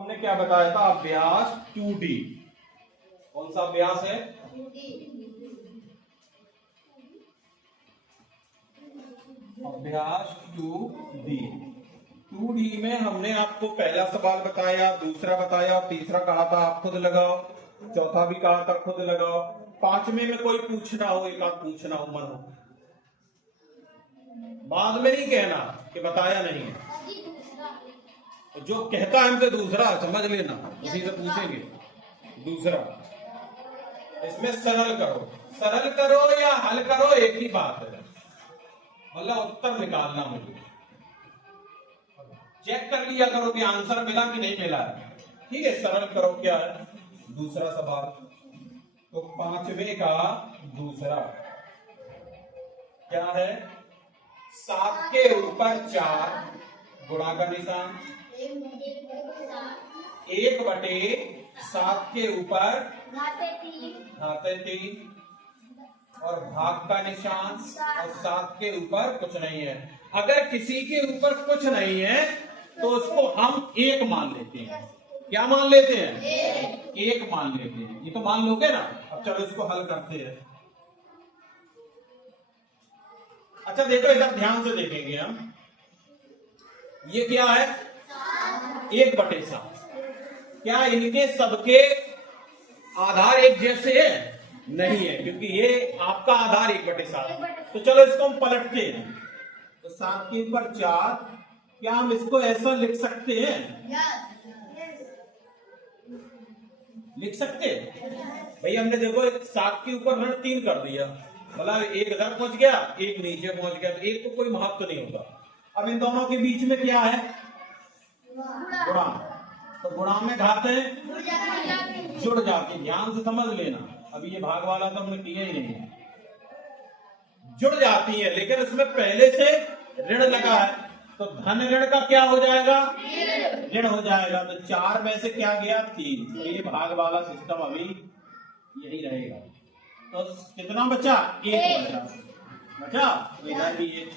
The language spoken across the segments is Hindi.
हमने क्या बताया था? अभ्यास 2D। कौन सा अभ्यास है? अभ्यास 2D। 2D में हमने आपको पहला सवाल बताया, दूसरा बताया और तीसरा कहा था आप खुद लगाओ, चौथा भी कहा था खुद लगाओ। पांचवें में कोई पूछना हो, एक आध पूछना हो मन हो, बाद में नहीं कहना कि बताया नहीं है। जो कहता है हमसे दूसरा समझ लेना, उसी से पूछेंगे दूसरा। इसमें सरल करो या हल करो एक ही बात है, मतलब उत्तर निकालना। मुझे चेक कर लिया करो कि आंसर मिला कि नहीं मिला है। ठीक है, सरल करो क्या है दूसरा सवाल। तो पांचवे का दूसरा क्या है? 7 के ऊपर 4 गुणा का निशान, 1/7 के ऊपर घाते 3 और भाग का निशान, और 7 के ऊपर कुछ नहीं है। अगर किसी के ऊपर कुछ नहीं है तो उसको हम 1 मान लेते हैं। क्या मान लेते हैं? 1 मान लेते हैं। ये तो मान लोगे ना। अब चलो इसको हल करते हैं। अच्छा देखो, इधर ध्यान से देखेंगे हम। ये क्या है? 1/7। क्या इनके सबके आधार एक जैसे है? नहीं है, क्योंकि ये आपका आधार 1/7। तो चलो इसको हम पलटते हैं। तो 7 के ऊपर 4, क्या हम इसको ऐसा लिख सकते हैं? लिख सकते हैं भाई। हमने देखो 7 के ऊपर ऋण 3 कर दिया, मतलब एक इधर पहुंच गया, एक नीचे पहुंच गया, तो एक को कोई महत्व नहीं होगा। अब इन दोनों के बीच में क्या है? गुणा। तो गुणा में घाते जुड़ जाती, ध्यान से समझ लेना। अभी ये भाग वाला तो हमने किया ही नहीं है। जुड़ जाती है, लेकिन इसमें पहले से ऋण लगा है, तो धन ऋण का क्या हो जाएगा? ऋण हो जाएगा। तो 4 में से क्या गया? 3। तो ये भाग वाला सिस्टम अभी यही रहेगा। तो कितना बचा? 1 बचा। तो इधर भी ये।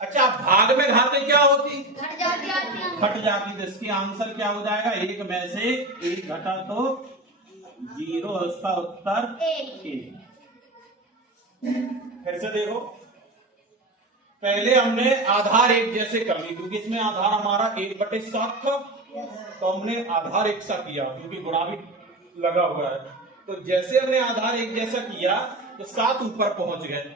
अच्छा, भाग में घाते क्या होती? घट जाती। तो इसकी आंसर क्या हो जाएगा? 1 में से 1 घटा तो 0। इसका उत्तर 1। फिर से देखो, पहले हमने आधार एक जैसे कर ली, क्योंकि इसमें आधार हमारा 1/7 था, तो हमने आधार एक सा किया, क्योंकि गुणा भी लगा हुआ है। तो जैसे हमने आधार एक जैसा किया तो 7 ऊपर पहुंच गए,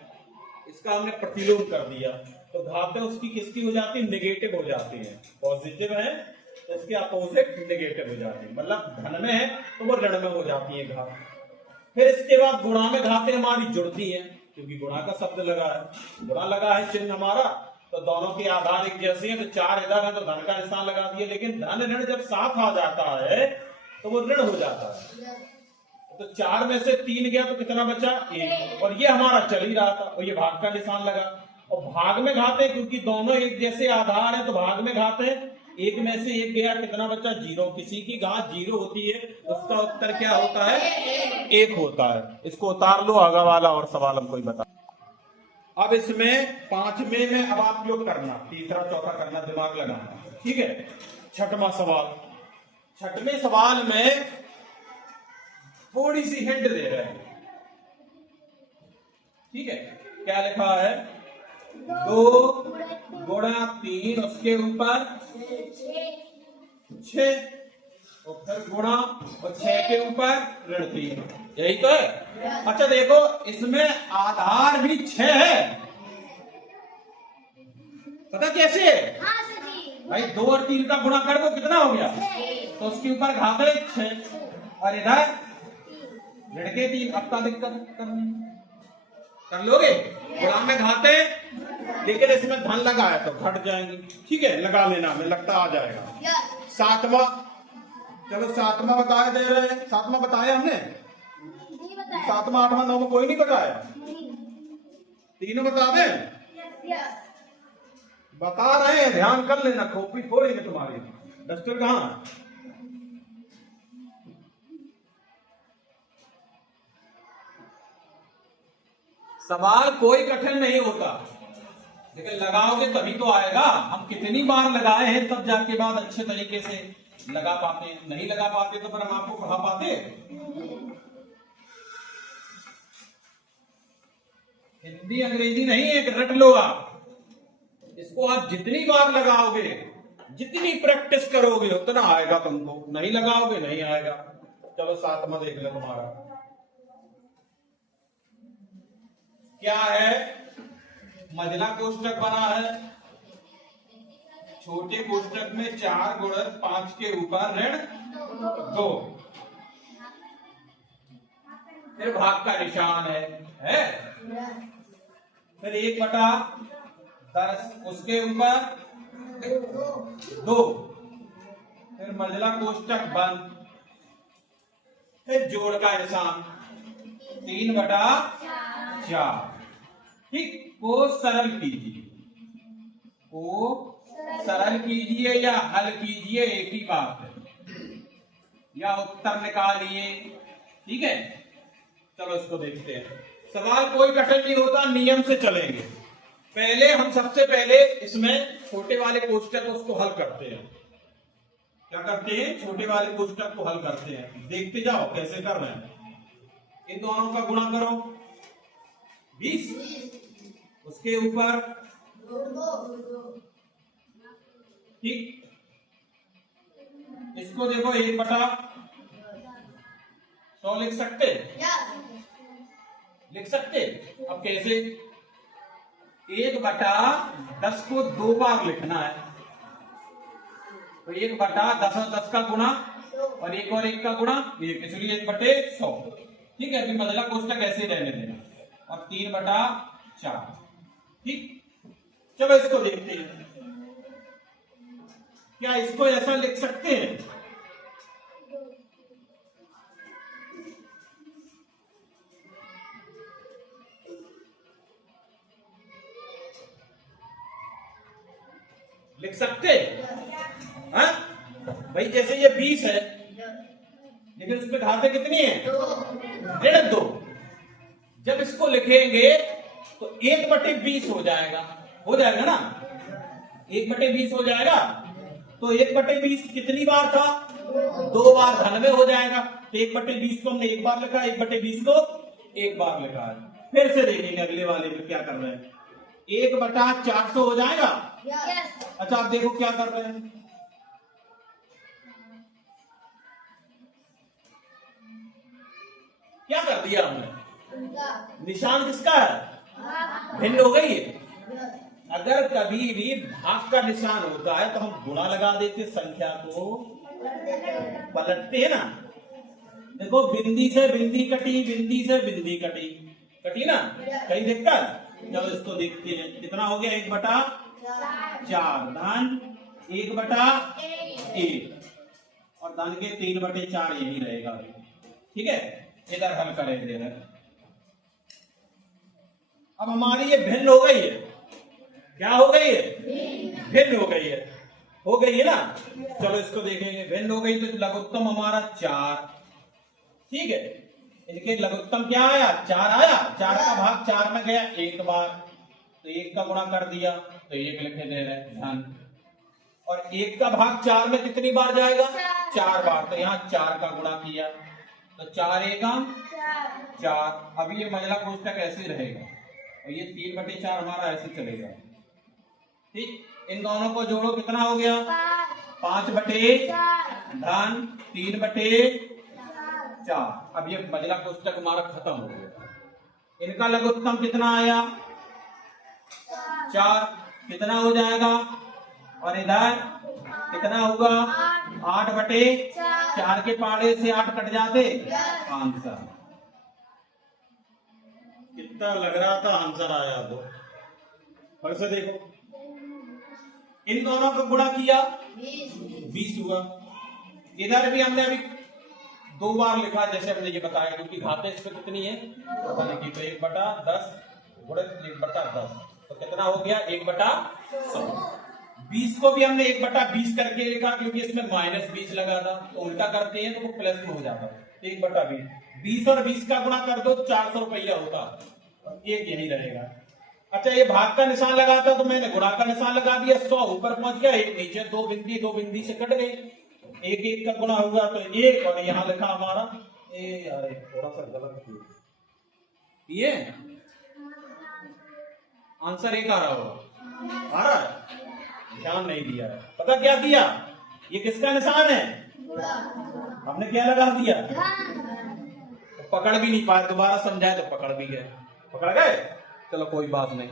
इसका हमने प्रतिलोम कर दिया। तो घातें उसकी किसकी हो जाती? नेगेटिव हो जाती है। पॉजिटिव है तो इसके अपोजिट नेगेटिव हो जाती है, मतलब धन में है तो वो ऋण में हो जाती है घात। फिर इसके बाद गुणा में घातें हमारी जुड़ती है, क्योंकि गुणा का शब्द लगा है, गुणा लगा है चिन्ह हमारा, तो दोनों के आधार एक जैसे हैं। तो 4 इधर है तो धन का निशान लगा दिए, लेकिन धन ऋण जब साथ आ जाता है तो वो ऋण हो जाता है। तो 4 में से 3 गया तो कितना बचा? 1। और ये हमारा चल ही रहा था, और ये भाग का निशान लगा। और भाग में घाते, क्योंकि दोनों एक जैसे आधार है तो भाग में घाते 1 में से 1 गया, कितना बचा? 0। किसी की घात 0 होती है, उसका उत्तर क्या होता है? 1 होता है। इसको उतार लो, आगे वाला और सवाल हमको ही बता। अब इसमें 5वें में अब आप लोग करना, तीसरा चौथा करना, दिमाग लगाना। ठीक है, 6वां सवाल। 6वें सवाल में थोड़ी सी हिंट दे रहे हैं। ठीक है, क्या लिखा है? 2 गुणा 3 उसके ऊपर 6, और फिर गुणा और 6 के ऊपर ऋण 3। यही तो है। अच्छा देखो, इसमें आधार भी 6 है। पता कैसे है? भाई 2 और 3 का गुणा कर दो, कितना हो गया? तो उसके ऊपर घात है 6, और इधर ऋण के 3। अब का दिक्कत कर लोगे? गुणा में घाते, लेकिन इसमें धन लगा है तो घट जाएंगे। ठीक है, लगा लेना, हमें लगता आ जाएगा। 7वां, चलो 7वां बताए दे रहे हैं। 7वां बताया हमने? 7वां 8वां 9वां कोई नहीं बताया? तीनों बता दें? बता रहे हैं, ध्यान कर लेना। कॉपी थोड़ी है तुम्हारी, डस्टर कहाँ? सवाल कोई कठिन नहीं होता, लेकिन लगाओगे तभी तो आएगा। हम कितनी बार लगाए हैं, तब जाके बाद अच्छे तरीके से लगा पाते हैं, नहीं लगा पाते तो फिर हम आपको पढ़ा पाते। हिंदी अंग्रेजी नहीं है कि रट लो आप, इसको आप जितनी बार लगाओगे, जितनी प्रैक्टिस करोगे उतना आएगा तुमको, नहीं लगाओगे नहीं आएगा। चलो 7वां देख लो तुम्हारा क्या है। मझला कोष्टक बना है, छोटे कोष्टक में 4 गुणन 5 के ऊपर ऋण 2, फिर भाग का निशान है? फिर 1/10 उसके ऊपर 2, फिर मझला कोष्टक बंद, फिर जोड़ का निशान 3/4। ठीक, को सरल कीजिए, को सरल कीजिए या हल कीजिए, एक ही बात है, या उत्तर निकालिए। ठीक है, चलो इसको देखते हैं। सवाल कोई कठिन नहीं होता, नियम से चलेंगे। पहले हम सबसे पहले इसमें छोटे वाले कोष्टक उसको हल करते हैं। क्या करते हैं? छोटे वाले कोष्टक को हल करते हैं। देखते जाओ कैसे कर रहे हैं। इन दोनों का गुणा करो 20, उसके ऊपर ठीक, इसको देखो 1/100 लिख सकते? लिख सकते। अब कैसे? 1/10 को 2 बार लिखना है, तो 1/10 और 10 का गुणा और 1 और 1 का गुणा 1, इसलिए 1/100। ठीक है, अभी मझला कोष्टक ऐसे रहने देना और 3/4। ठीक, चलो इसको देखते हैं। क्या इसको ऐसा लिख सकते हैं? लिख सकते हैं भाई? जैसे ये 20 है, लेकिन उसमें घातें कितनी है? ऋण 2। जब इसको लिखेंगे तो 1/20 हो जाएगा, ना? 1/20 हो जाएगा। तो 1/20 कितनी बार था? 2 बार धन में हो जाएगा। तो 1/20 को हमने 1 बार लिखा, 1/20 को 1 बार लिखा है। फिर से देखेंगे अगले वाले में क्या कर रहे हैं। 1/400 हो जाएगा। अच्छा, आप देखो क्या कर रहे हैं। क्या कर दिया हमने? निशान किसका है? भिन्न हो गई है। अगर कभी भी भाग का निशान होता है तो हम गुणा लगा देते, संख्या को पलटते हैं ना। देखो, बिंदी से बिंदी कटी, बिंदी से बिंदी कटी, कटी ना? कहीं दिक्कत? चलो इसको देखते हैं। कितना हो गया? 1/4 धन 1/1 और धन के 3/4 यही रहेगा। ठीक है, इधर हल करेंगे। अब हमारी ये भिन्न हो गई है। क्या हो गई है? भिन्न हो गई है। हो गई है ना? चलो इसको देखेंगे। भिन्न हो गई तो लघुत्तम हमारा 4। ठीक है, इनके लघुत्तम क्या आया? 4 आया। 4 का भाग 4 में गया 1 बार, तो 1 का गुणा कर दिया तो 1 लिखे दे रहे धन। और 1 का भाग 4 में कितनी बार जाएगा? 4 बार, तो यहाँ 4 का गुणा किया तो 4 1 4। अब ये मझला कोष्टक ऐसे रहेगा और ये 3/4 हमारा ऐसे चलेगा। ठीक, इन दोनों को जोड़ो, कितना हो गया? 5/4 धन 3/4। अब ये मझला कोष्टक हमारा खत्म हो गया। इनका लघुत्तम कितना आया? 4। कितना हो जाएगा? और इधर कितना होगा? 8/4 के पाड़े से 8 कट जाते, आंसर कितना लग रहा था? आंसर आया। तो फिर से देखो, इन दोनों का गुणा किया 20 हुआ। इधर भी हमने अभी 2 बार लिखा, जैसे हमने ये बताया, क्योंकि घातें इस पे कितनी है? तो 1/10 गुणित 1/10, तो कितना हो गया? 1/100। 20 को भी हमने 1/20 करके लिखा, क्योंकि इसमें -20 लगा था, तो उल्टा करते हैं तो वो प्लस में हो जाता है। 1/20, 20 और 20 का गुणा कर दो, 400 रुपया होता, एक यही रहेगा। अच्छा, ये भाग का निशान लगाता तो मैंने गुणा का निशान लगा दिया, 100 ऊपर पहुंच गया, एक नीचे, 2 बिंदी से कट गई। एक एक का गुणा होगा तो एक, और यहां लिखा हमारा अरे थोड़ा सा गलत ये आंसर एक आ रहा होगा, आ रहा है, ध्यान नहीं दिया है। पता क्या किया, ये किसका निशान है, हमने क्या लगा दिया, तो पकड़ भी नहीं पाए, दोबारा समझाए तो पकड़ भी गए, पकड़ गए, चलो कोई बात नहीं।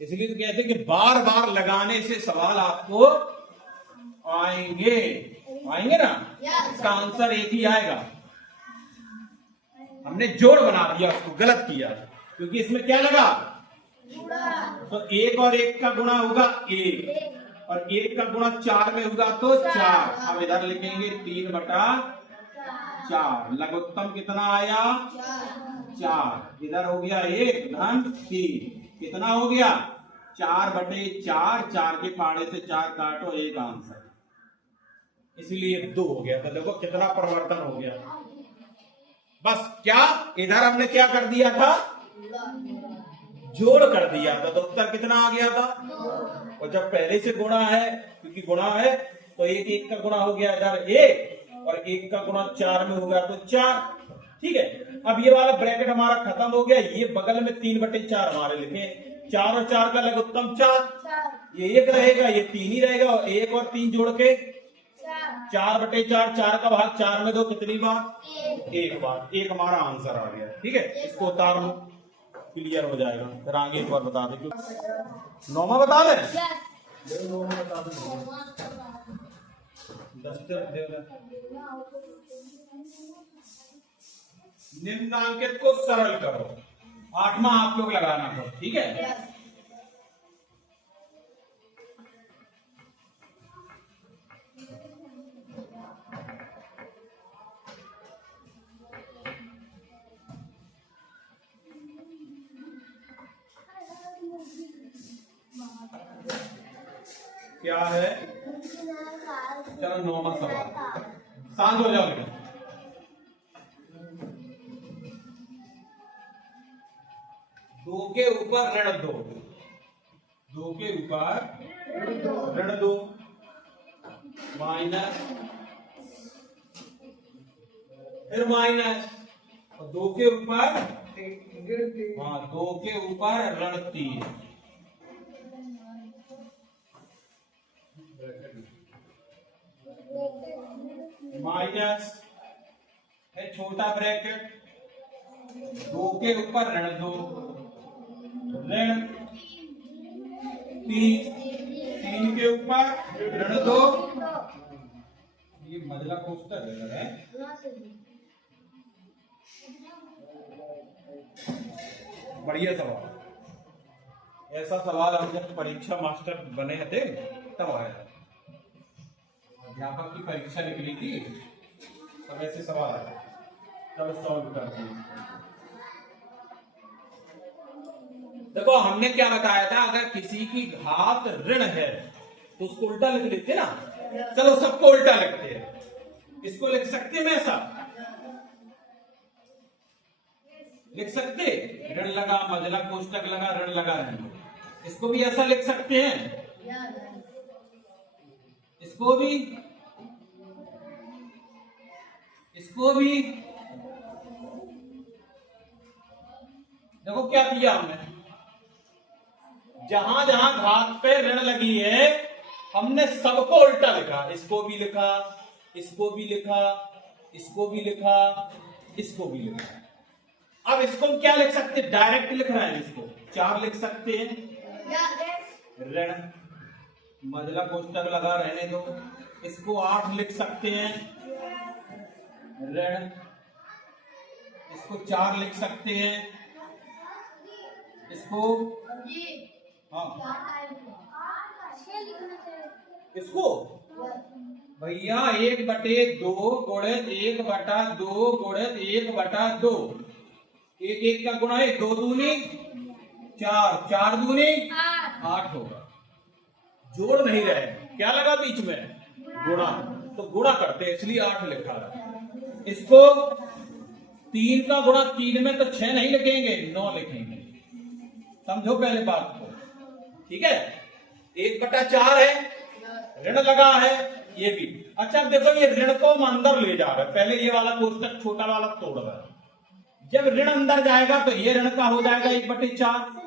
इसलिए तो कहते हैं कि बार बार लगाने से सवाल आपको आएंगे, आएंगे ना, इसका आंसर एक ही आएगा। हमने जोड़ बना दिया, उसको गलत किया, क्योंकि इसमें क्या लगा, तो एक और एक का गुणा होगा एक, और एक का गुणा 4 में होगा तो 4। अब इधर लिखेंगे 3/4, लघुत्तम कितना आया 4, इधर हो गया 1 धन 3, कितना हो गया 4/4, 4 के फाड़े से 4 काटो, 1 आंसर, इसलिए 2 हो गया। तो देखो कितना परिवर्तन हो गया। बस क्या इधर हमने क्या कर दिया था, जोड़ कर दिया था, तो उत्तर कितना आ गया था। और जब पहले से गुणा है, क्योंकि गुणा है तो एक एक का गुणा हो गया इधर 1, और एक का गुणा 4 में हो गया तो 4, ठीक है। अब ये वाला ब्रैकेट हमारा खत्म हो गया, ये बगल में 3/4 हमारे लिखे, 4 और 4 का लघुत्तम 4, ये 1 रहेगा, ये 3 ही रहेगा, और 1 और 3 जोड़ के 4/4, 4 का भाग 4 में दो, कितनी बार, 1 बार, 1 हमारा आंसर आ गया, ठीक है। इसको उतार लो, क्लियर हो जाएगा। फिर आगे एक बार बता दे, नौमा बता दे, निम्नांकित को सरल करो, 8वां आप लोग लगाना हो, ठीक है। क्या है, चलो 9वां सवाल, शांत हो जाओ बेटा। 2 के ऊपर ऋण 2, 2 के ऊपर ऋण 2 माइनस, फिर माइनस, और 2 के ऊपर, हाँ 2 के ऊपर ऋण 3, माइनस है छोटा ब्रैकेट, 2 के ऊपर ऋण 2, ऋण 3, 3 के ऊपर ऋण 2, ये मजला कोष्टक है, बढ़िया सवाल। ऐसा सवाल हम जब परीक्षा मास्टर बने थे तब आया था, अध्यापक की परीक्षा निकली थी तब ऐसे सवाल आया, तब सॉल्व करते हैं। देखो हमने क्या बताया था, अगर किसी की घात ऋण है तो उसको उल्टा लिख देते ना, चलो सबको उल्टा लिखते हैं। इसको लिख सकते हैं, ऐसा लिख सकते, ऋण लगा मजला कोष्टक लगा ऋण लगा ऋण, इसको भी ऐसा लिख सकते हैं, इसको भी, इसको भी। देखो क्या किया हमने, जहां जहां घात पे ऋण लगी है हमने सबको उल्टा लिखा, इसको भी लिखा, इसको भी लिखा, इसको भी लिखा, इसको भी लिखा। अब इसको हम क्या लिख सकते हैं, डायरेक्ट लिख रहे हैं, इसको 4 लिख सकते हैं, ऋण मजला कोष्टक लगा रहने दो, इसको 8 लिख सकते हैं, ऋण, इसको 4 लिख सकते हैं, इसको, हाँ इसको भैया 1/2 गुणित 1/2 गुणित 1/2, एक एक का गुणा है, 2 दूनी 4, 4 दूनी 8 होगा। जोड़ नहीं रहे, क्या लगा बीच में, गुणा, तो गुणा करते इसलिए 8 लिखा है। इसको 3 का गुणा 3 में तो 6 नहीं लिखेंगे, 9 लिखेंगे, समझो पहले बात को, ठीक है। 1/4 है, ऋण लगा है ये भी। अच्छा अब देखो ये ऋण को हम अंदर ले जा रहे हैं, पहले ये वाला कोष्टक छोटा वाला तोड़ रहा है, जब ऋण अंदर जाएगा तो ये ऋण का हो जाएगा 1/4।